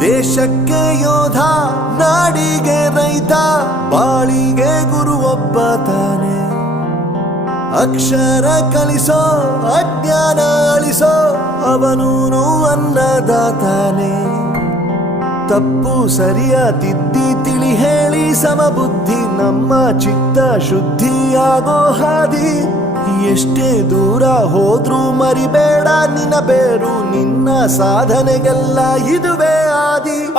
ದೇಶಕ್ಕೆ ಯೋಧ, ನಾಡಿಗೆ ರೈತ, ಬಾಳಿಗೆ ಗುರು ಒಬ್ಬ ತಾನೆ. ಅಕ್ಷರ ಕಲಿಸೋ, ಅಜ್ಞಾನ ಅಳಿಸೋ, ಅವನೂನು ಅನ್ನದಾತಾನೆ. ತಪ್ಪು ಸರಿಯ ತಿದ್ದಿ ತಿಳಿ ಹೇಳಿ ಸಮಬುದ್ಧಿ ನಮ್ಮ ಚಿತ್ತ ಶುದ್ಧಿಯಾಗೋ ಹಾದಿ. ಎಷ್ಟೇ ದೂರ ಹೋದ್ರೂ ಮರಿಬೇಡ ನಿನ್ನ ಬೇರು, ನಿನ್ನ ಸಾಧನೆಗೆಲ್ಲ ಇದುವೇ ಆದಿ.